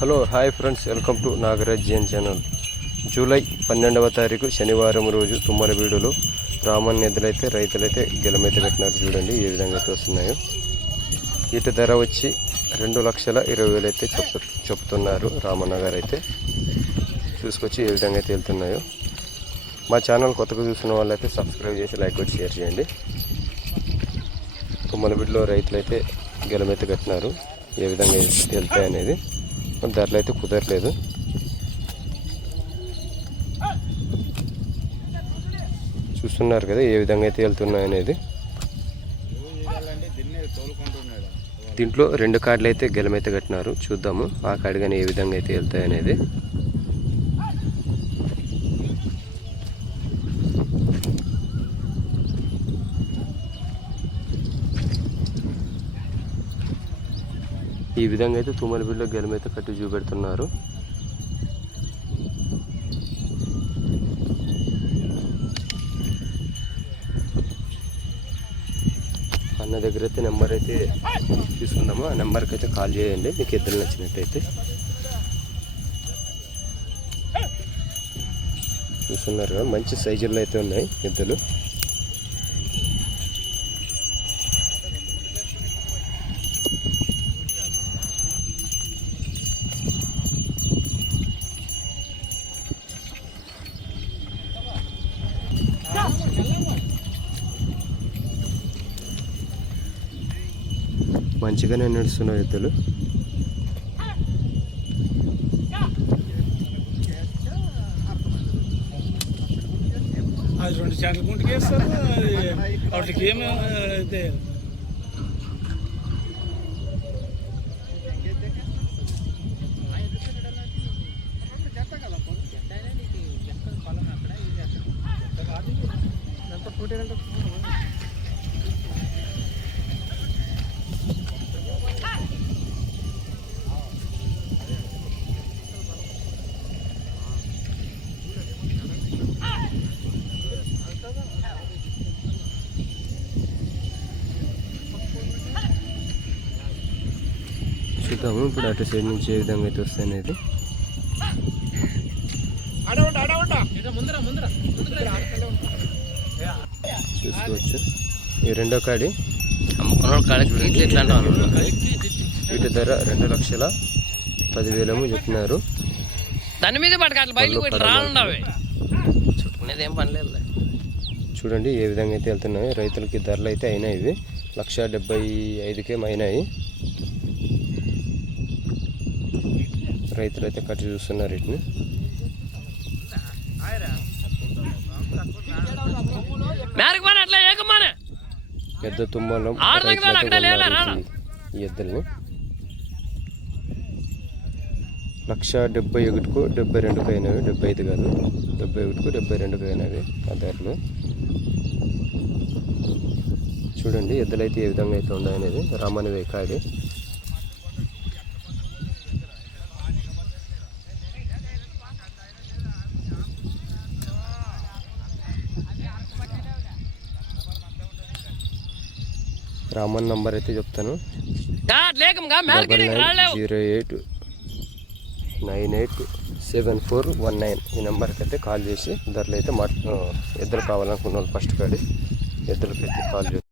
Hello hi friends, welcome to Nagaraj GN channel. July 12వ తారీఖు శనివారం రోజు తుమ్మలబీడులో రామన్ ఎద్దులైతే రైతులైతే గెలమైతే కట్టినారు. చూడండి ఏ విధంగా అయితే వస్తున్నాయో. వీటి ధర వచ్చి 2,20,000 అయితే చెప్తున్నారు. రామన్న గారు అయితే చూసుకొచ్చి ఏ విధంగా అయితే వెళ్తున్నాయో. మా ఛానల్ కొత్తగా చూస్తున్న వాళ్ళైతే సబ్స్క్రైబ్ చేసి లైక్ కొట్టి షేర్ చేయండి. తుమ్మలబీడులో రైతులైతే గెలమైతే కట్టినారు. ఏ విధంగా వెళ్తాయనేది ధరలు అయితే కుదరలేదు. చూస్తున్నారు కదా ఏ విధంగా అయితే వెళ్తున్నాయనేది. దీంట్లో 2 కార్డులు అయితే గెలమైతే కట్టినారు. చూద్దాము ఆ కార్డు కానీ ఏ విధంగా అయితే వెళ్తాయనేది. ఈ విధంగా అయితే తుమ్మలబీడులో గెలమైతే కట్టి చూపెడుతున్నారు. అన్న దగ్గర అయితే నెంబర్ అయితే తీసుకుందాము. ఆ నెంబర్కి అయితే కాల్ చేయండి మీకు ఎద్దులు నచ్చినట్టయితే. చూస్తున్నారు కదా మంచి సైజుల్లో అయితే ఉన్నాయి ఎద్దులు. మంచిగానే నడుస్తున్నాయి ఎద్దులు. అది 2 చాట్ల గుంటకి వేస్తారు. వాటికి ఏమి చూద్దాము ఇప్పుడు అటు సైడ్ నుంచి ఏ విధంగా అయితే వస్తాయనేది. చూసుకోవచ్చు ఈ 2వ కాడి వీటి ధర 2,10,000 చెప్తున్నారు. దాని మీద చూడండి ఏ విధంగా అయితే వెళ్తున్నాయి. రైతులకి ధరలు అయితే అయినాయి. ఇవి 1,75,000 అయినాయి. రైతులు అయితే కట్టి చూస్తున్నారు వీటిని. పెద్ద తుమ్మలం ఈ ఎద్దుల్ని 1,71,000కు 72కు అయినవి. 75 కాదు 71కు 72కు అయినవి ఆ ధరలు. చూడండి ఎద్దులు అయితే ఏ విధంగా అయితే ఉన్నాయనేది. రామన్ వేకాడి రామన్ నంబర్ అయితే చెప్తాను. 98987419 ఈ నెంబర్కి అయితే కాల్ చేసి ధరలు అయితే ఎద్దులు కావాలనుకున్న వాళ్ళు ఫస్ట్ కాడి ఎద్దులకి అయితే కాల్ చేస్తారు.